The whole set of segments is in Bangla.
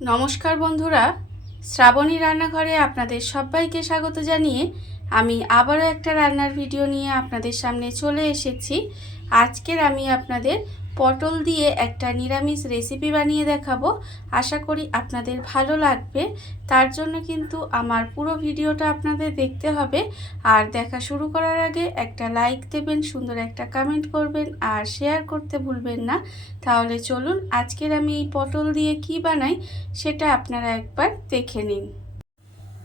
নমস্কার বন্ধুরা, শ্রাবণী রান্নাঘরে আপনাদের সবাইকে স্বাগত জানিয়ে আমি আবারও একটা রান্নার ভিডিও নিয়ে আপনাদের সামনে চলে এসেছি। আজকের আমি আপনাদের পটল দিয়ে একটা নিরামিষ রেসিপি বানিয়ে দেখাবো। আশা করি আপনাদের ভালো লাগবে। তার জন্য কিন্তু আমার পুরো ভিডিওটা আপনাদের দেখতে হবে। আর দেখা শুরু করার আগে একটা লাইক দেবেন, সুন্দর একটা কমেন্ট করবেন আর শেয়ার করতে ভুলবেন না। তাহলে চলুন আজকের আমি এই পটল দিয়ে কি বানাই সেটা আপনারা একবার দেখে নিন।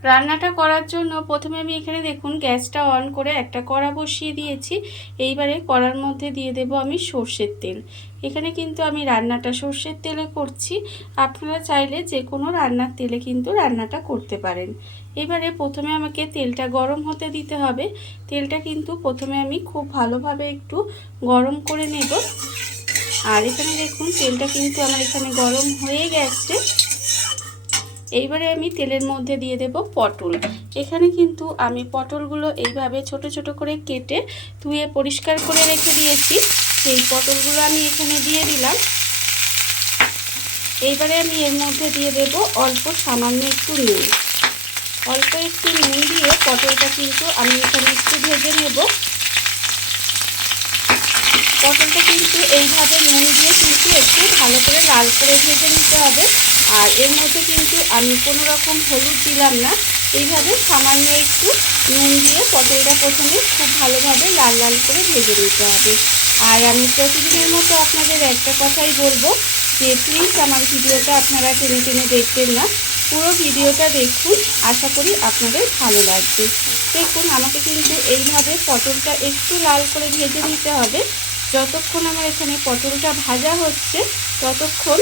রান্নাটা করার জন্য প্রথমে আমি এখানে দেখুন গ্যাসটা অন করে একটা কড়া বসিয়ে দিয়েছি। এইবারে কড়ার মধ্যে দিয়ে দেব আমি সর্ষের তেল। এখানে কিন্তু আমি রান্নাটা সর্ষের তেলে করছি, আপনারা চাইলে যে কোনো রান্নার তেলে কিন্তু রান্নাটা করতে পারেন। এবারে প্রথমে আমাকে তেলটা গরম হতে দিতে হবে। তেলটা কিন্তু প্রথমে আমি খুব ভালোভাবে একটু গরম করে নেব। আর এখানে দেখুন তেলটা কিন্তু আমার এখানে গরম হয়ে গেছে। এইবারে আমি তেলের মধ্যে দিয়ে দেব পটল। এখানে কিন্তু আমি পটলগুলো এইভাবে ছোট ছোট করে কেটে ধুয়ে পরিষ্কার করে রেখে দিয়েছি। সেই পটলগুলো আমি এখানে দিয়ে দিলাম। এইবারে আমি এর মধ্যে দিয়ে দেব অল্প সামান্য একটু নুন। অল্প একটু নুন দিয়ে পটলটা কিন্তু আমি এখানে একটু ভেজে নেব। পটলটা কিন্তু এইভাবে নুন দিয়ে কিন্তু একটু ভালো করে লাল করে ভেজে নিতে হবে। আর এর মধ্যে কিন্তু আমি কোনো রকম হলুদ দিলাম না। এইভাবে সামান্য একটু নুন দিয়ে পটলটা প্রথমে খুব ভালোভাবে লাল লাল করে ভেজে নিতে হবে। আর আমি প্রতিদিনের মতো আপনাদের একটা কথাই বলবো যে প্লিজ আমার ভিডিওটা আপনারা টেনে টেনে দেখবেন না, পুরো ভিডিওটা দেখুন। আশা করি আপনাদের ভালো লাগবে। দেখুন আমাকে কিন্তু এইভাবে পটলটা একটু লাল করে ভেজে নিতে হবে। যতক্ষণ আমার এখানে পটলটা ভাজা হচ্ছে ততক্ষণ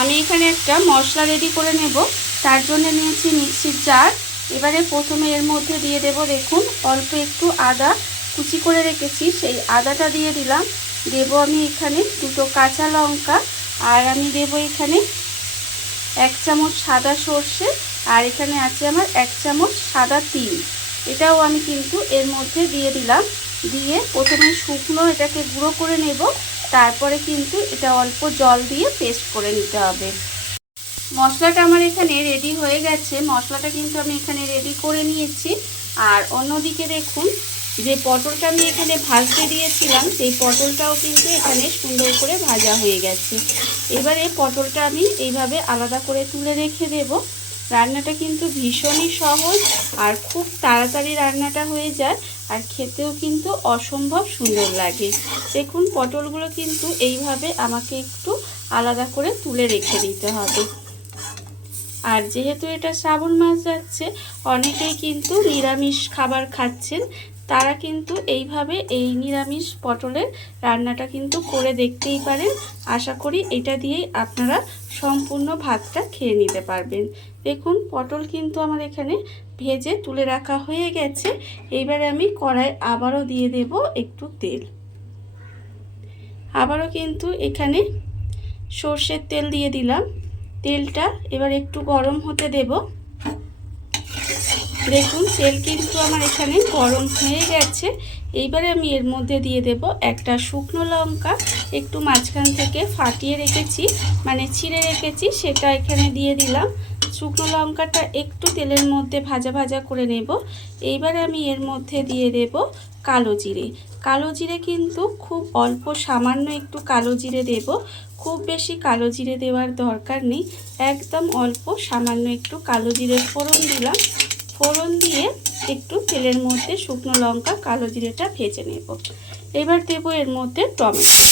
আমি এখানে একটা মশলা রেডি করে নেব। তার জন্য নিয়েছি মিক্সির জার। এবারে প্রথমে এর মধ্যে দিয়ে দেব দেখুন অল্প একটু আদা কুচি করে রেখেছি, সেই আদাটা দিয়ে দিলাম। দেব আমি এখানে দুটো কাঁচা লঙ্কা, আর আমি দেব এখানে 1 চামচ সাদা সর্ষে, আর এখানে আছে আমার 1 চামচ সাদা তিল। এটাও আমি কিন্তু এর মধ্যে দিয়ে দিলাম। দিয়ে প্রথমে শুকনো এটাকে গুঁড়ো করে নেব, তারপরে কিন্তু এটা অল্প জল দিয়ে পেস্ট করে নিতে হবে। মশলাটা আমার এখানে রেডি হয়ে গেছে। মশলাটা কিন্তু আমি এখানে রেডি করে নিয়েছি। আর অন্যদিকে দেখুন যে পটলটা আমি এখানে ভাজতে দিয়েছিলাম সেই পটলটাও কিন্তু এখানে সুন্দর করে ভাজা হয়ে গেছে। এবারে পটলটা আমি এইভাবে আলাদা করে তুলে রেখে দেব। রান্নাটা কিন্তু ভীষণই সহজ আর খুব তাড়াতাড়ি রান্নাটা হয়ে যায়, আর খেতেও কিন্তু অসম্ভব সুন্দর লাগে। দেখুন পটলগুলো কিন্তু এইভাবে আমাকে একটু আলাদা করে তুলে রেখে দিতে হবে। আর যেহেতু এটা শ্রাবণ মাস যাচ্ছে, অনেকেই কিন্তু নিরামিষ খাবার খাচ্ছেন, তারা কিন্তু এইভাবে এই নিরামিষ পটলের রান্নাটা কিন্তু করে দেখতেই পারেন। আশা করি এটা দিয়েই আপনারা সম্পূর্ণ ভাতটা খেয়ে নিতে পারবেন। দেখুন পটল কিন্তু আমার এখানে ভেজে তুলে রাখা হয়ে গেছে। এইবারে আমি কড়াই আবারও দিয়ে দেব একটু তেল। আবারও কিন্তু এখানে সর্ষের তেল দিয়ে দিলাম। তেলটা এবার একটু গরম হতে দেব। দেখুন তেল কিন্তু আমার এখানে গরম হয়ে গেছে। এইবারে আমি এর মধ্যে দিয়ে দেব একটা শুকনো লঙ্কা, একটু মাঝখান থেকে ফাটিয়ে রেখেছি, মানে ছিঁড়ে রেখেছি, সেটা এখানে দিয়ে দিলাম। শুকনো লঙ্কাটা একটু তেলের মধ্যে ভাজা ভাজা করে নেব। এইবারে আমি এর মধ্যে দিয়ে দেব কালো জিরে। কালো জিরে কিন্তু খুব অল্প সামান্য একটু কালো জিরে দেব। খুব বেশি কালো জিরে দেওয়ার দরকার নেই, একদম অল্প সামান্য একটু কালো জিরের ফোড়ন দিলাম। ফোড়ন দিয়ে একটু তেলের মধ্যে শুকনো লঙ্কা কালো জিরেটা ভেজে নেব। এবার দেব এর মধ্যে টমেটো।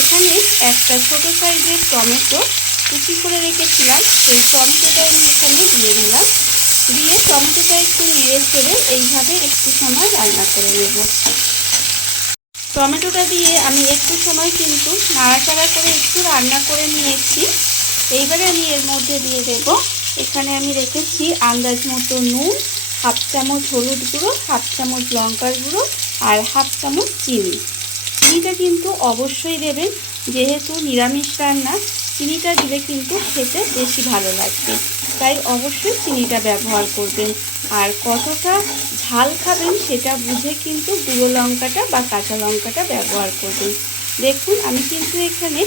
এখানে একটা ছোটো সাইজের টমেটো কুচি করে রেখেছিলাম, সেই টমেটোটা আমি এখানে দিয়ে দিলাম। দিয়ে টমেটোটা একটু নেড়ে চেড়ে এইভাবে একটু সময় রান্না করে নেব। টমেটোটা দিয়ে আমি একটু সময় কিন্তু নাড়াচাড়া করে একটু রান্না করে নিয়েছি। এইবারে আমি এর মধ্যে দিয়ে দেব, এখানে আমি রেখেছি আন্দাজ মতো নুন, 1/2 চামচ হলুদ গুঁড়ো, 1/2 চামচ লঙ্কার গুঁড়ো, আর 1/2 চামচ চিনি। চিনিটা কিন্তু অবশ্যই দেবেন, যেহেতু নিরামিষ রান্না চিনিটা দিলে কিন্তু খেতে বেশি ভালো লাগবে, তাই অবশ্যই চিনিটা ব্যবহার করবেন। আর কতটা ঝাল খাবেন সেটা বুঝে কিন্তু গুঁড়ো লঙ্কাটা বা কাঁচা লঙ্কাটা ব্যবহার করবেন। দেখুন আমি কিন্তু এখানে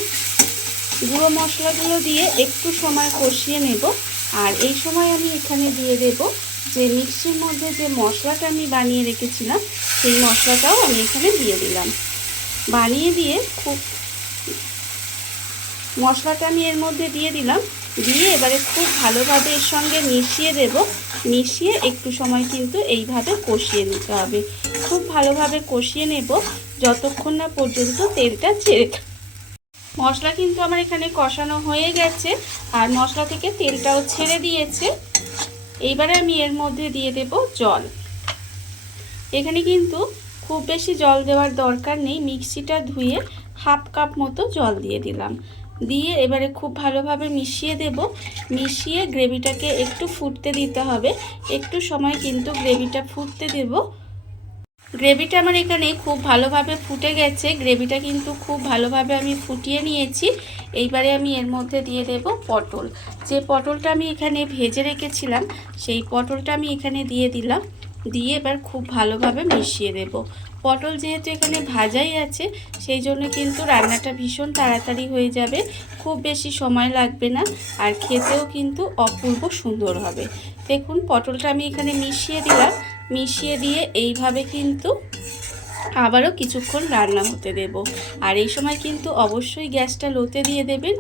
গুঁড়ো মশলাগুলো দিয়ে একটু সময় কষিয়ে নেব। আর এই সময় আমি এখানে দিয়ে দেব যে মিক্সির মধ্যে যে মশলাটা আমি বানিয়ে রেখেছিলাম সেই মশলাটাও আমি এখানে দিয়ে দিলাম। বানিয়ে দিয়ে মশলাটা আমি এর মধ্যে দিয়ে দিলাম। দিয়ে এবারে খুব ভালোভাবে এর সঙ্গে মিশিয়ে দেব। মিশিয়ে একটু সময় কিন্তু এইভাবে কষিয়ে নিতে হবে। খুব ভালোভাবে কষিয়ে নেব যতক্ষণ না পর্যন্ত তেলটা ছেড়ে। মশলা কিন্তু আমার এখানে কষানো হয়ে গেছে আর মশলা থেকে তেলটাও ছেড়ে দিয়েছে। এইবারে আমি এর মধ্যে দিয়ে দেব জল। এখানে কিন্তু খুব বেশি জল দেওয়ার দরকার নেই। মিক্সিটা ধুয়ে হাফ কাপ মতো জল দিয়ে দিলাম। দিয়ে এবারে খুব ভালোভাবে মিশিয়ে দেব। মিশিয়ে গ্রেভিটাকে একটু ফুটতে দিতে হবে। একটু সময় কিন্তু গ্রেভিটা ফুটতে দেব। গ্রেভিটা আমার এখানে খুব ভালোভাবে ফুটে গেছে। গ্রেভিটা কিন্তু খুব ভালোভাবে আমি ফুটিয়ে নিয়েছি। এইবারে আমি এর মধ্যে দিয়ে দেব পটল। যে পটলটা আমি এখানে ভেজে রেখেছিলাম সেই পটলটা আমি এখানে দিয়ে দিলাম। দিয়ে এবার খুব ভালোভাবে মিশিয়ে দেব। পটল যেহেতু এখানে ভাজাই আছে সেই জন্য কিন্তু রান্নাটা ভীষণ তাড়াতাড়ি হয়ে যাবে। খুব বেশি সময় লাগবে না আর খেতেও কিন্তু অপূর্ব সুন্দর হবে। দেখুন পটলটা আমি এখানে মিশিয়ে দিলাম। মিশিয়ে দিয়ে এইভাবে কিন্তু আবারও কিছুক্ষণ রান্না হতে দেব। আর এই সময় কিন্তু অবশ্যই গ্যাসটা লোতে দিয়ে দেবেন।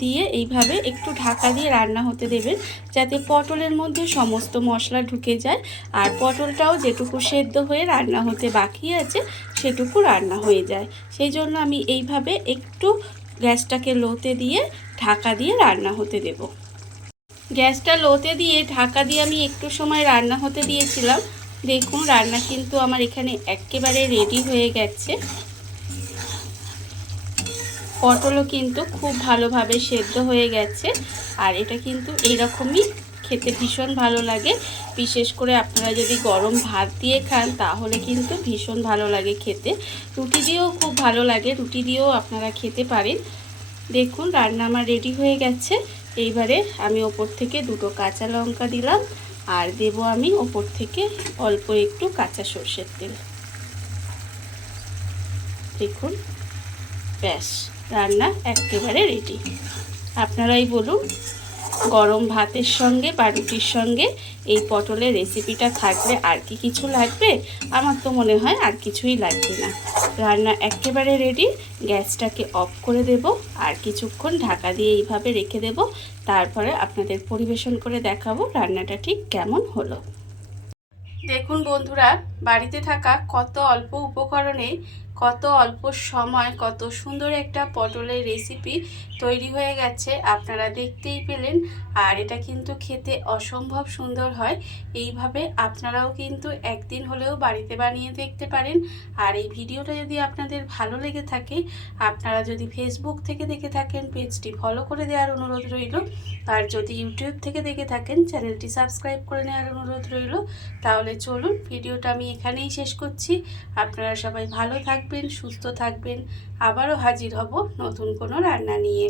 দিয়ে এইভাবে একটু ঢাকা দিয়ে রান্না হতে দেবেন যাতে পটলের মধ্যে সমস্ত মশলা ঢুকে যায় আর পটলটাও যেটুকু সেদ্ধ হয়ে রান্না হতে বাকি আছে সেটুকু রান্না হয়ে যায়। সেই জন্য আমি এইভাবে একটু গ্যাসটাকে লোতে দিয়ে ঢাকা দিয়ে রান্না হতে দেব। গ্যাসটা লোতে দিয়ে ঢাকা দিয়ে আমি একটু সময় রান্না হতে দিয়েছিলাম। দেখুন রান্না কিন্তু আমার এখানে একেবারে রেডি হয়ে গেছে। পটলও কিন্তু খুব ভালোভাবে সেদ্ধ হয়ে গেছে আর এটা কিন্তু এইরকমই খেতে ভীষণ ভালো লাগে। বিশেষ করে আপনারা যদি গরম ভাত দিয়ে খান তাহলে কিন্তু ভীষণ ভালো লাগে খেতে। রুটি দিয়েও খুব ভালো লাগে, রুটি দিয়েও আপনারা খেতে পারেন। দেখুন রান্না আমার রেডি হয়ে গেছে। এইবারে আমি ওপর থেকে দুটো কাঁচা লঙ্কা দিলাম আর দেব আমি ওপর থেকে অল্প একটু কাঁচা সর্ষের তেল। দেখুন ব্যাস রান্না একেবারে রেডি। আপনারাই বলুন গরম ভাতের সঙ্গে বা রুটির সঙ্গে এই পটলের রেসিপিটা থাকলে আর কি কিছু লাগবে? আমার তো মনে হয় আর কিছুই লাগবে না। রান্না একেবারে রেডি। গ্যাসটাকে অফ করে দেব আর কিছুক্ষণ ঢাকা দিয়ে এইভাবে রেখে দেব। তারপরে আপনাদের পরিবেশন করে দেখাবো রান্নাটা ঠিক কেমন হলো। দেখুন বন্ধুরা বাড়িতে থাকা কত অল্প উপকরণে কত অল্প সময় কত সুন্দর একটা পটলের রেসিপি তৈরি হয়ে গেছে আপনারা দেখতেই পেলেন। আর এটা কিন্তু খেতে অসম্ভব সুন্দর হয়। এইভাবে আপনারাও কিন্তু একদিন হলেও বাড়িতে বানিয়ে দেখতে পারেন। আর এই ভিডিওটা যদি আপনাদের ভালো লেগে থাকে আপনারা যদি ফেসবুক থেকে দেখে থাকেন পেজটি ফলো করে দেওয়ার অনুরোধ রইল। আর যদি ইউটিউব থেকে দেখে থাকেন চ্যানেলটি সাবস্ক্রাইব করে নেওয়ার অনুরোধ রইল। তাহলে চলুন ভিডিওটা আমি এখানেই শেষ করছি। আপনারা সবাই ভালো থাকবেন, সুস্থ থাকবেন। আবারও হাজির হব নতুন কোনো রান্না নিয়ে।